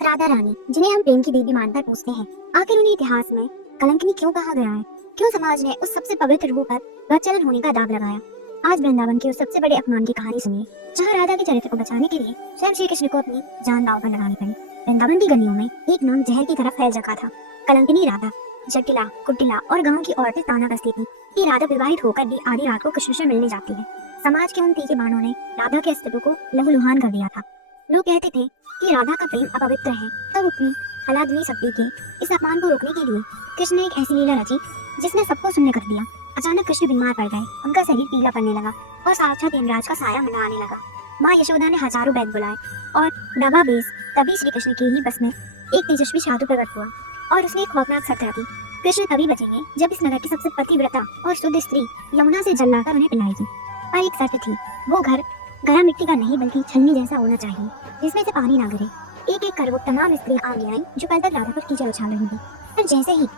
राधा रानी, जिन्हें हम प्रेम की देवी मानकर पूछते हैं, आखिर उन्हें इतिहास में कलंकिनी क्यों कहा गया है? क्यों समाज ने उस सबसे पवित्र रूप पर वत्सलन होने का दाग लगाया? आज वृंदावन के उस सबसे बड़े अपमान की कहानी सुनिए, जहाँ राधा के चरित्र को बचाने के लिए स्वयं श्री कृष्ण को अपनी जान दांव पर लगानी पड़ी। वृंदावन की गलियों में एक नाम जहर की तरह फैल चुका था, कलंकिनी राधा। जटिला, कुटिला और गांव की औरतें ताना कसती थी कि राधा विवाहित होकर भी आधी रात को कृष्ण से मिलने जाती है। समाज के उन तीखे बाणों ने राधा के अस्तित्व को लहूलुहान कर दिया था। लोग कहते थे कि राधा का प्रेम अपवित्र है, तब अपनी हलाद्री शक्ति के इस अपमान को रोकने के लिए कृष्ण ने एक ऐसी लीला रची जिसने सबको शून्य कर दिया। अचानक कृष्ण बीमार पड़ गए, उनका शरीर पीला पड़ने लगा और साक्षात यमराज का साया मंडराने लगा। माँ यशोदा ने हजारों वैद्य बुलाए और दवा बेस तभी श्री कृष्ण की ही बस में एक तेजस्वी साधु प्रकट हुआ और उसने एक खौफनाक शर्त रखी। कृष्ण तभी बचेंगे जब इस नगर की सबसे पतिव्रता और शुद्ध स्त्री यमुना से जल लाकर उन्हें पिलाएगी। पर एक शर्त थी, वो घर गरम मिट्टी का नहीं बल्कि छलनी जैसा होना चाहिए, जिसमें से पानी ना गिरे। एक एक कर वो तमाम स्त्रियां आगे आई जो कल तक राधा पर कीचड़ उछाल रही थी, पर जैसे ही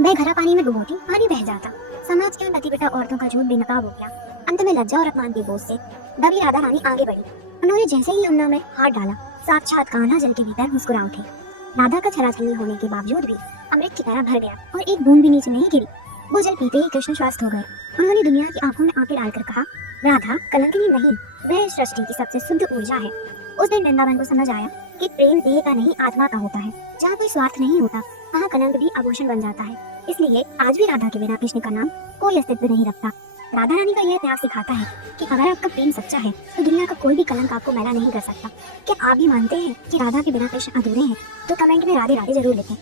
वह घड़ा पानी में डुबोती, पानी बह जाता। समाज के उन पतिव्रता औरतों का झूठ बेनकाब हो गया। अंत में लज्जा और अपमान के बोझ से दबी राधा रानी आगे बढ़ी। उन्होंने जैसे ही यमुना में हाथ डाला, साक्षात कान्हा जल के भीतर मुस्कुरा उठे। राधा का छलाछली होने के बावजूद भी अमृत की तरह भर गया और एक बूंद भी नीचे नहीं गिरी। वो जल पीते ही कृष्ण स्वस्थ हो गए। उन्होंने दुनिया की आंखों में आंखें डालकर कहा, राधा कलंकिनी नहीं, वह इस सृष्टि की सबसे शुद्ध ऊर्जा है। उस दिन वृंदावन को समझ आया कि प्रेम देह का नहीं आत्मा का होता है। जहाँ कोई स्वार्थ नहीं होता, वहाँ कलंक भी आभूषण बन जाता है। इसलिए आज भी राधा के बिना कृष्ण का नाम कोई अस्तित्व नहीं रखता। राधा रानी का यह त्याग सिखाता है कि अगर आपका प्रेम सच्चा है तो दुनिया का कोई भी कलंक आपको मैला नहीं कर सकता। क्या आप भी मानते हैं कि राधा के बिना कृष्ण अधूरे हैं? तो कमेंट में राधे राधे जरूर लिखें।